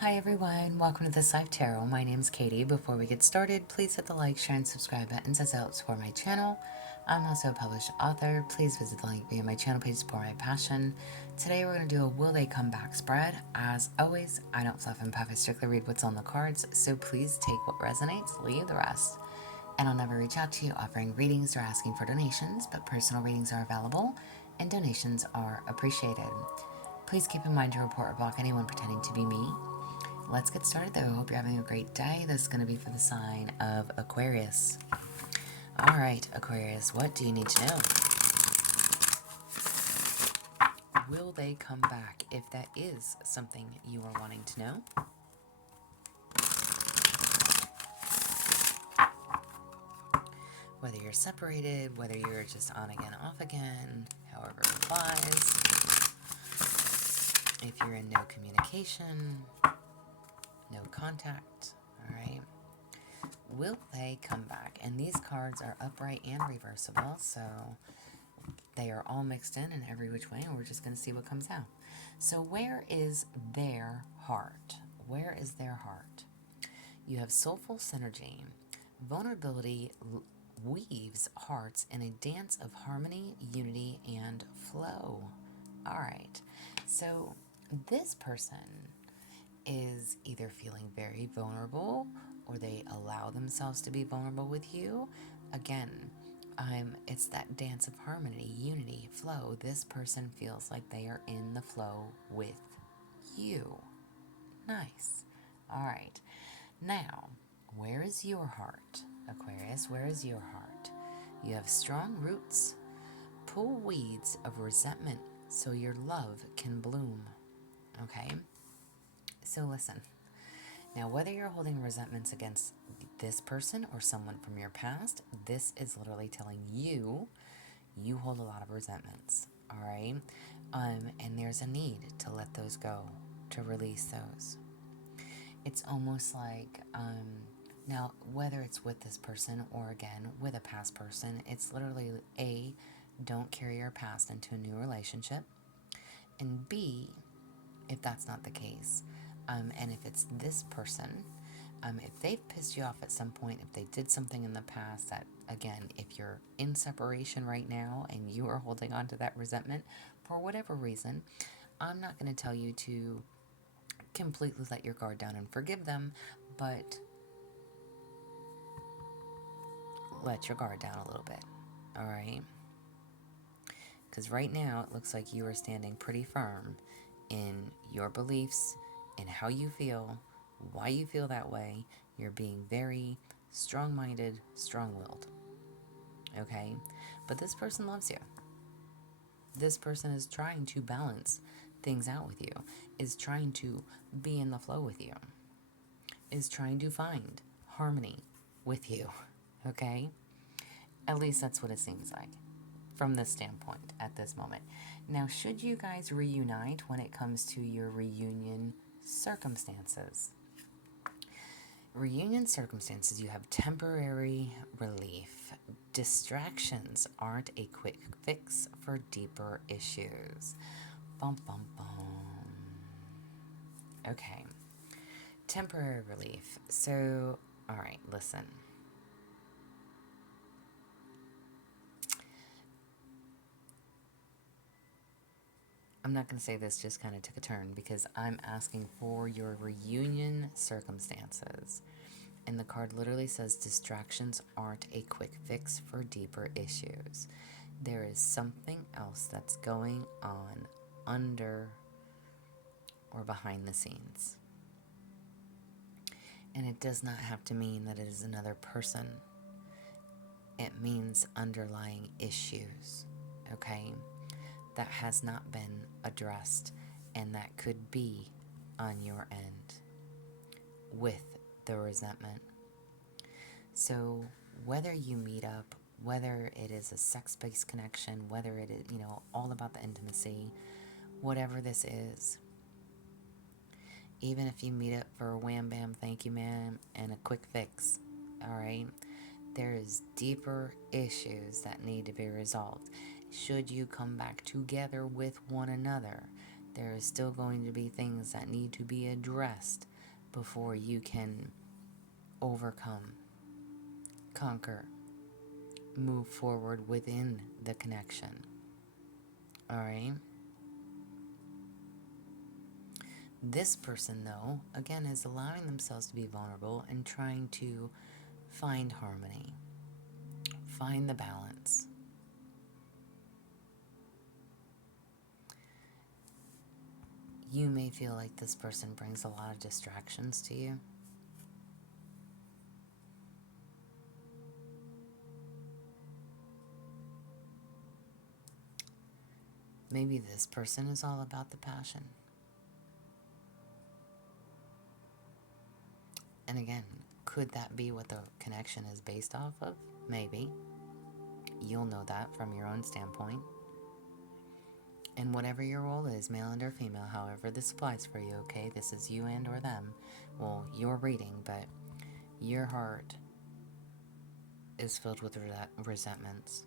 Hi everyone, welcome to This Life Tarot. My name is Katie. Before we get started, please hit the like, share, and subscribe buttons as it helps support my channel. I'm also a published author. Please visit the link via my channel page to support my passion. Today we're going to do a Will They Come Back spread. As always, I don't fluff and puff, I strictly read what's on the cards, so please take what resonates, leave the rest. And I'll never reach out to you offering readings or asking for donations, but personal readings are available and donations are appreciated. Please keep in mind to report or block anyone pretending to be me. Let's get started though. I hope you're having a great day. This is going to be for the sign of Aquarius. Alright, Aquarius, what do you need to know? Will they come back if that is something you are wanting to know? Whether you're separated, whether you're just on again, off again, however it applies. If you're in no communication, no contact, alright? Will they come back? And these cards are upright and reversible, so they are all mixed in every which way, and we're just going to see what comes out. So where is their heart? Where is their heart? You have soulful synergy. Vulnerability weaves hearts in a dance of harmony, unity, and flow. All right. So this person is either feeling very vulnerable or they allow themselves to be vulnerable with you. Again, it's that dance of harmony, unity, flow. This person feels like they are in the flow with you. Nice. All right. Now, where is your heart, Aquarius? Where is your heart? You have strong roots. Pull weeds of resentment so your love can bloom. Okay? So listen. Now, whether you're holding resentments against this person or someone from your past, this is literally telling you you hold a lot of resentments, all right? And there's a need to let those go, to release those. It's almost like, now, whether it's with this person or, again, with a past person, it's literally, A, don't carry your past into a new relationship, and B, if that's not the case, and if it's this person, if they've pissed you off at some point, if they did something in the past that, again, if you're in separation right now and you are holding on to that resentment for whatever reason, I'm not going to tell you to completely let your guard down and forgive them, but let your guard down a little bit, all right? Because right now it looks like you are standing pretty firm in your beliefs, in how you feel, why you feel that way. You're being very strong-minded, strong-willed, okay? But this person loves you. This person is trying to balance things out with you, is trying to be in the flow with you, is trying to find harmony with you, okay? At least that's what it seems like from this standpoint at this moment. Now, should you guys reunite when it comes to your reunion circumstances? Reunion circumstances, you have temporary relief. Distractions aren't a quick fix for deeper issues. Bum, bum, bum. Okay. Temporary relief. So, all right, listen. I'm not going to say this just kind of took a turn because I'm asking for your reunion circumstances. And the card literally says distractions aren't a quick fix for deeper issues. There is something else that's going on under or behind the scenes. And it does not have to mean that it is another person. It means underlying issues, okay? That has not been addressed and that could be on your end with the resentment. So whether you meet up, whether it is a sex-based connection, whether it is, all about the intimacy, whatever this is, even if you meet up for a wham bam thank you ma'am and a quick fix, all right, there is deeper issues that need to be resolved. Should you come back together with one another, There is still going to be things that need to be addressed before you can overcome, conquer, move forward within the connection. All right? This person, though, again, is allowing themselves to be vulnerable and trying to find harmony, find the balance. You may feel like this person brings a lot of distractions to you. Maybe this person is all about the passion. And again, could that be what the connection is based off of? Maybe. You'll know that from your own standpoint. And whatever your role is, male and or female, however this applies for you, okay? This is you and or them. Well, you're reading, but your heart is filled with resentments.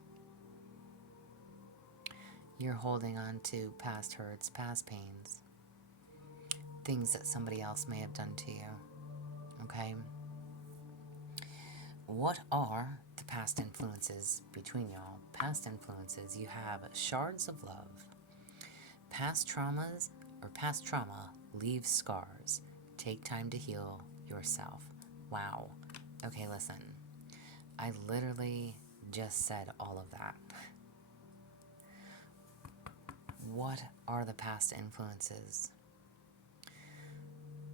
You're holding on to past hurts, past pains, things that somebody else may have done to you, okay? What are the past influences between y'all? Past influences, you have shards of love. Past traumas or past trauma leaves scars. Take time to heal yourself. Wow. Okay, listen. I literally just said all of that. What are the past influences?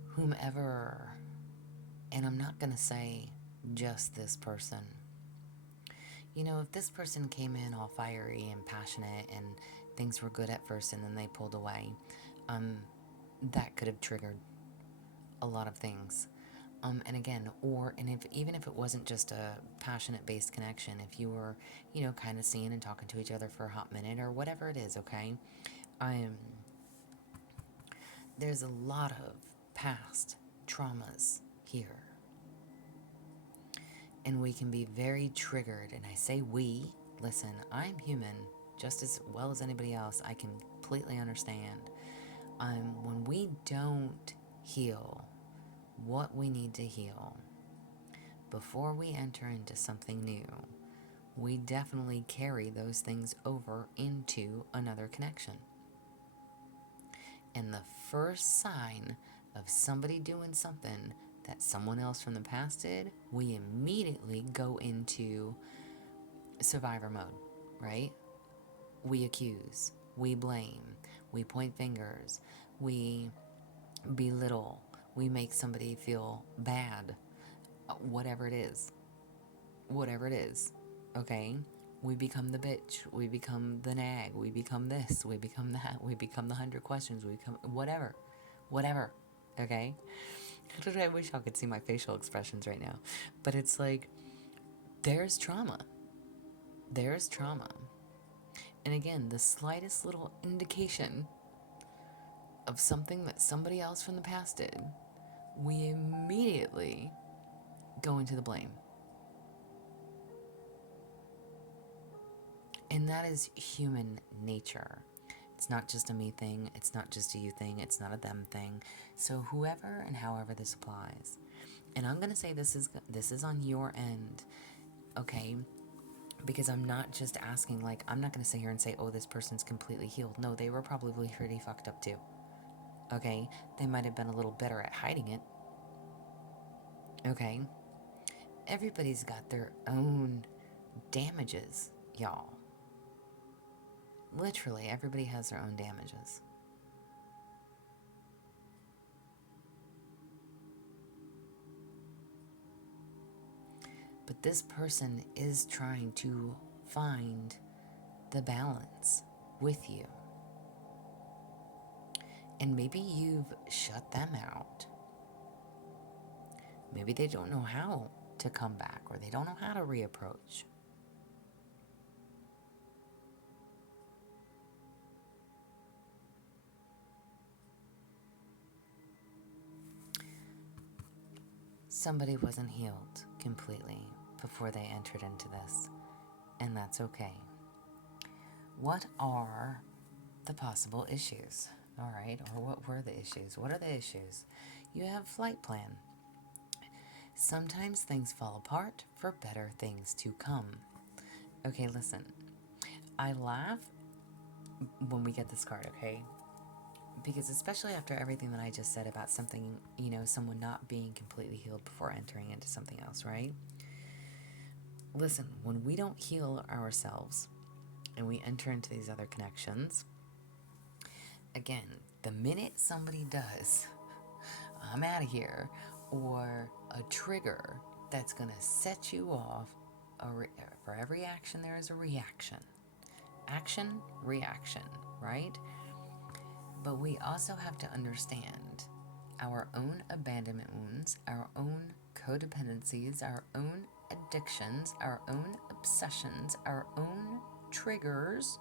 Whomever, and I'm not going to say just this person. You know, if this person came in all fiery and passionate and things were good at first and then they pulled away, that could have triggered a lot of things. And again, even if it wasn't just a passionate-based connection, if you were, kind of seeing and talking to each other for a hot minute or whatever it is, okay? There's a lot of past traumas here. And we can be very triggered. And I say we, listen, I'm human just as well as anybody else. I can completely understand. When we don't heal what we need to heal before we enter into something new, we definitely carry those things over into another connection. And the first sign of somebody doing something that someone else from the past did, we immediately go into survivor mode, right? We accuse, we blame, we point fingers, we belittle, we make somebody feel bad, whatever it is, okay? We become the bitch, we become the nag, we become this, we become that, we become the 100 questions, we become whatever, okay? I wish y'all could see my facial expressions right now, but it's like, there's trauma. And again, the slightest little indication of something that somebody else from the past did, we immediately go into the blame. And that is human nature. It's not just a me thing. It's not just a you thing. It's not a them thing. So whoever and however this applies. And I'm going to say this is on your end, okay? Because I'm not just asking, I'm not going to sit here and say, oh, this person's completely healed. No, they were probably pretty fucked up too. Okay? They might have been a little better at hiding it. Okay? Everybody's got their own damages, y'all. Literally, everybody has their own damages. But this person is trying to find the balance with you. And maybe you've shut them out. Maybe they don't know how to come back, or they don't know how to reapproach. Somebody wasn't healed completely before they entered into this, and that's okay. What are the possible issues? All right, or what were the issues? What are the issues? You have flight plan. Sometimes things fall apart for better things to come. Okay, listen. I laugh when we get this card, okay? Because especially after everything that I just said about something, someone not being completely healed before entering into something else, right? Listen, when we don't heal ourselves and we enter into these other connections, again, the minute somebody does, I'm out of here, or a trigger that's going to set you off, for every action there is a reaction. Action, reaction, right? But we also have to understand our own abandonment wounds, our own codependencies, our own addictions, our own obsessions, our own triggers,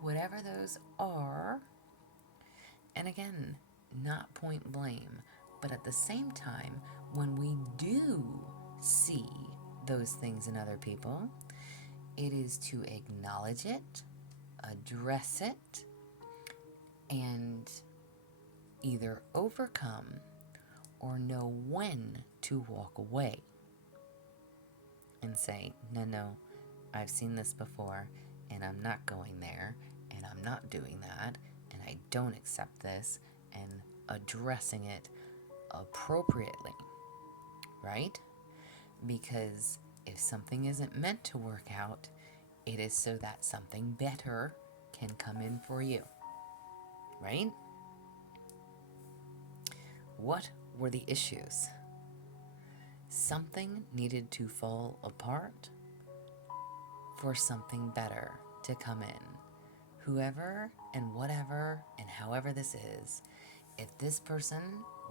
whatever those are. And again, not point blame, but at the same time, when we do see those things in other people, it is to acknowledge it, address it, and either overcome or know when to walk away and say, no, I've seen this before and I'm not going there and I'm not doing that and I don't accept this, and addressing it appropriately, right? Because if something isn't meant to work out, it is so that something better can come in for you, right? What were the issues? Something needed to fall apart for something better to come in. Whoever and whatever and however this is, if this person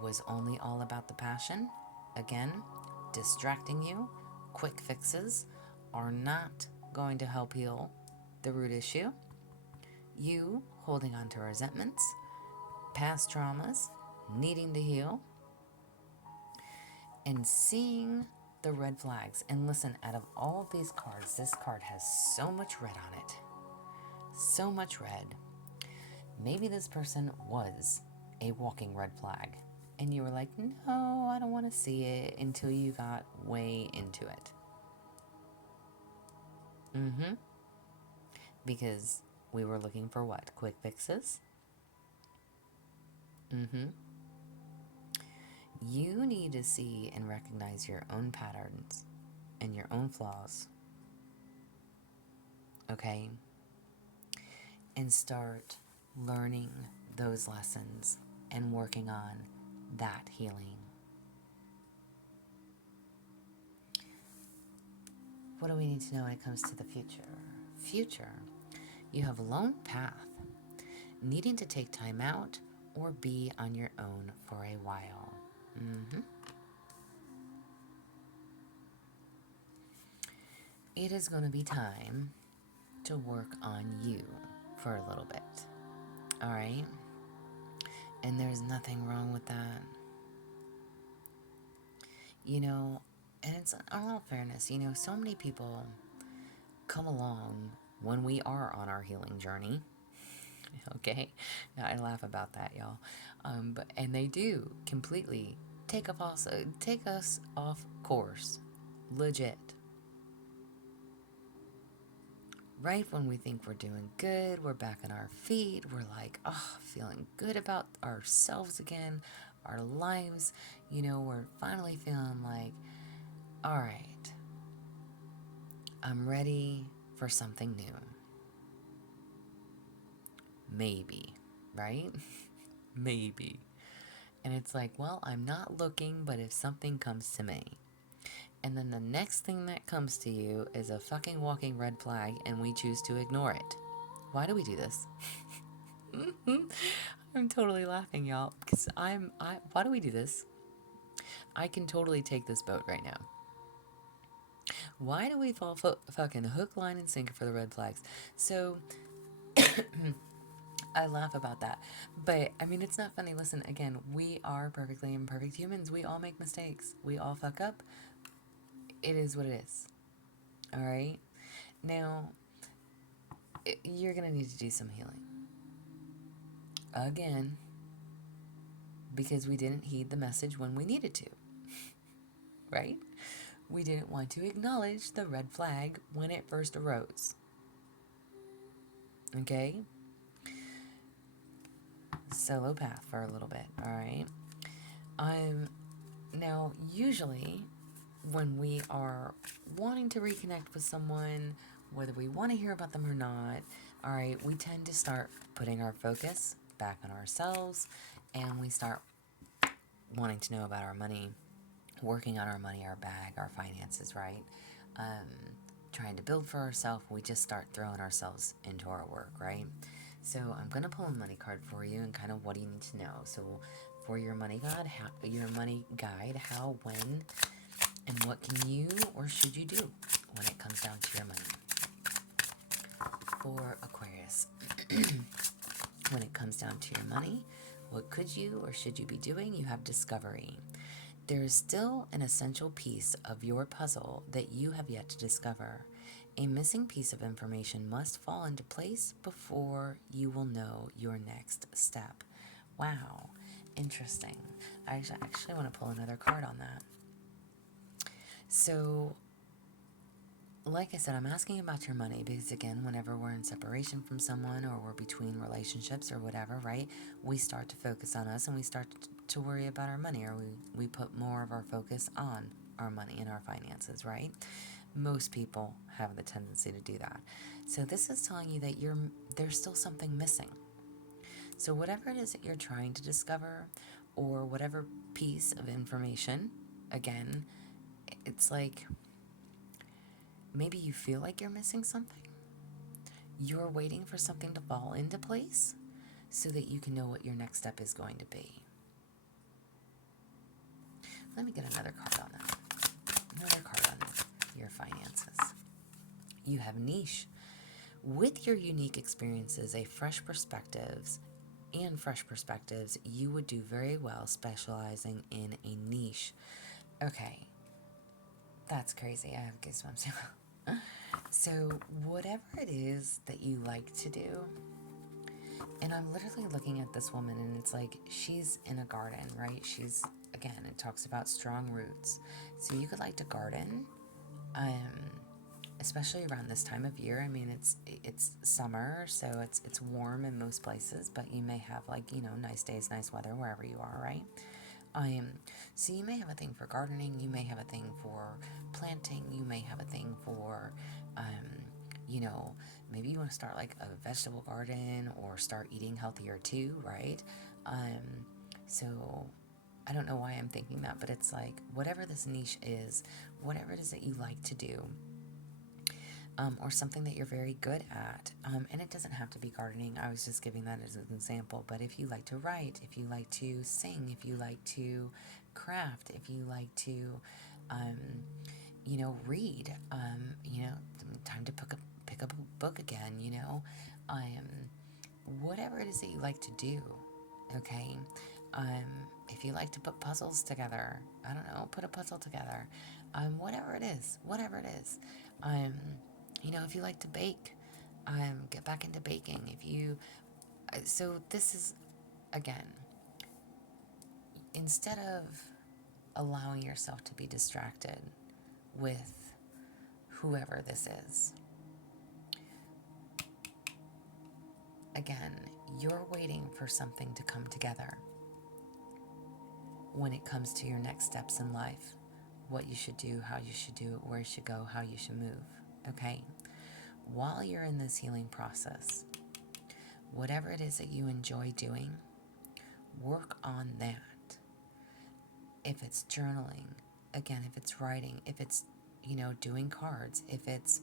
was only all about the passion, again, distracting you, quick fixes are not going to help heal the root issue. You holding on to resentments, past traumas, needing to heal, and seeing the red flags. And listen, out of all of these cards, this card has so much red on it. So much red. Maybe this person was a walking red flag. And you were like, no, I don't want to see it, until you got way into it. Because we were looking for what? Quick fixes? You need to see and recognize your own patterns and your own flaws. Okay? And start learning those lessons and working on that healing. What do we need to know when it comes to the future? Future, you have a lone path, needing to take time out or be on your own for a while. It is going to be time to work on you for a little bit. All right? And there's nothing wrong with that. And it's, in all fairness, so many people come along when we are on our healing journey. Okay? Now, I laugh about that, y'all. And they do completely take us off course. Legit. Right when we think we're doing good, we're back on our feet, we're like, feeling good about ourselves again, our lives, we're finally feeling like, all right, I'm ready for something new. Maybe, right? Maybe. And it's like, well, I'm not looking, but if something comes to me. And then the next thing that comes to you is a fucking walking red flag, and we choose to ignore it. Why do we do this? I'm totally laughing, y'all, because why do we do this? I can totally take this boat right now. Why do we fall fucking hook, line, and sinker for the red flags? So, I laugh about that. But, it's not funny. Listen, again, we are perfectly imperfect humans. We all make mistakes. We all fuck up. It is what it is. All right? Now, you're going to need to do some healing. again, because we didn't heed the message when we needed to, right? We didn't want to acknowledge the red flag when it first arose. Okay? Solo path for a little bit, all right? Now, usually, when we are wanting to reconnect with someone, whether we want to hear about them or not, all right, we tend to start putting our focus back on ourselves, and we start wanting to know about our money, working on our money, our bag, our finances, right? Trying to build for ourselves, we just start throwing ourselves into our work, right? So I'm going to pull a money card for you and kind of what do you need to know. So for your money guide, how, when, and what can you or should you do when it comes down to your money? For Aquarius, when it comes down to your money, what could you or should you be doing? You have discovery. There is still an essential piece of your puzzle that you have yet to discover. A missing piece of information must fall into place before you will know your next step. Wow, interesting. I actually want to pull another card on that. So, like I said, I'm asking about your money because, again, whenever we're in separation from someone or we're between relationships or whatever, right, we start to focus on us and we start to worry about our money, or we put more of our focus on our money and our finances, right? Most people have the tendency to do that. So this is telling you that there's still something missing. So whatever it is that you're trying to discover, or whatever piece of information, again, it's like maybe you feel like you're missing something. You're waiting for something to fall into place so that you can know what your next step is going to be. Let me get another card on that. Another card on your finances. You have niche. With your unique experiences, fresh perspectives, you would do very well specializing in a niche. Okay, that's crazy. I have goosebumps. So, whatever it is that you like to do, and I'm literally looking at this woman, and it's like she's in a garden, right? Again, it talks about strong roots. So, you could like to garden, especially around this time of year. I mean, it's summer, so it's warm in most places, but you may have nice days, nice weather wherever you are, right? So you may have a thing for gardening, you may have a thing for planting, you may have a thing for, maybe you want to start like a vegetable garden or start eating healthier too, right? So I don't know why I'm thinking that, but it's like whatever this niche is, whatever it is that you like to do, or something that you're very good at. And it doesn't have to be gardening. I was just giving that as an example. But if you like to write, if you like to sing, if you like to craft, if you like to, read, time to pick up a book again, whatever it is that you like to do, okay? If you like to put puzzles together, I don't know, put a puzzle together, whatever it is. If you like to bake, get back into baking. So this is, again, instead of allowing yourself to be distracted with whoever this is, again, you're waiting for something to come together when it comes to your next steps in life, what you should do, how you should do it, where you should go, how you should move, okay? While you're in this healing process, whatever it is that you enjoy doing, work on that. If it's journaling, again, if it's writing, if it's, doing cards, if it's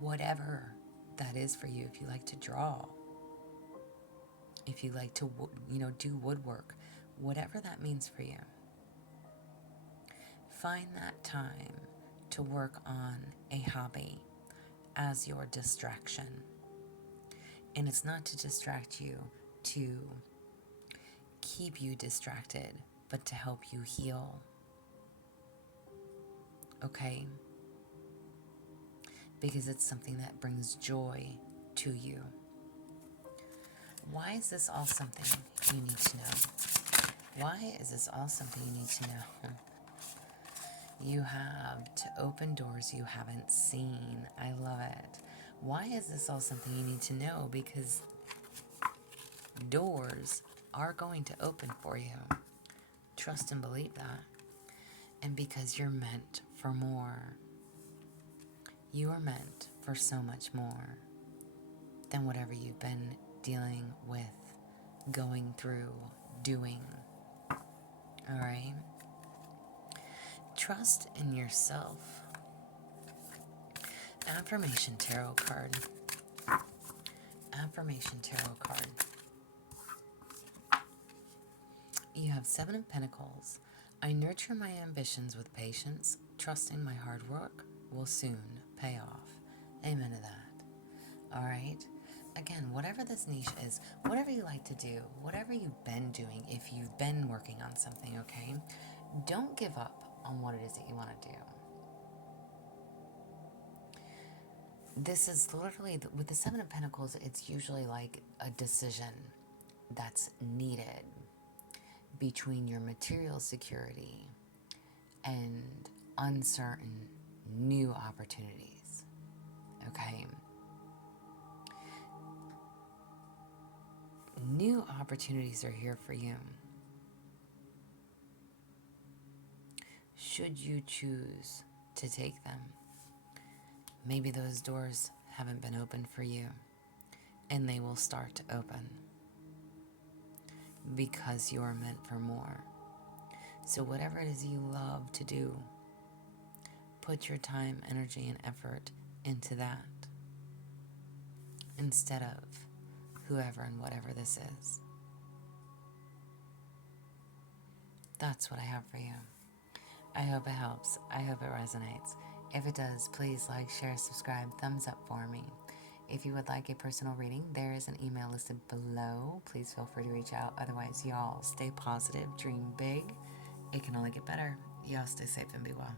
whatever that is for you, if you like to draw, if you like to, do woodwork, whatever that means for you, find that time to work on a hobby as your distraction. And it's not to distract you, to keep you distracted, but to help you heal. Okay? Because it's something that brings joy to you. Why is this all something you need to know? Why is this all something you need to know? You have to open doors you haven't seen. I love it. Why is this all something you need to know? Because doors are going to open for you. Trust and believe that. And because you're meant for more. You are meant for so much more than whatever you've been dealing with, going through, doing. All right? Trust in yourself. Affirmation tarot card. Affirmation tarot card. You have 7 of Pentacles. I nurture my ambitions with patience, trusting my hard work will soon pay off. Amen to that. All right? Again, whatever this niche is, whatever you like to do, whatever you've been doing, if you've been working on something, okay? Don't give up on what it is that you want to do. This is literally, with the 7 of Pentacles, it's usually like a decision that's needed between your material security and uncertain new opportunities. Okay? New opportunities are here for you. Should you choose to take them, maybe those doors haven't been opened for you, and they will start to open because you are meant for more. So whatever it is you love to do, put your time, energy, and effort into that instead of whoever and whatever this is. That's what I have for you. I hope it helps. I hope it resonates. If it does, please like, share, subscribe, thumbs up for me. If you would like a personal reading, there is an email listed below. Please feel free to reach out. Otherwise, y'all stay positive, dream big. It can only get better. Y'all stay safe and be well.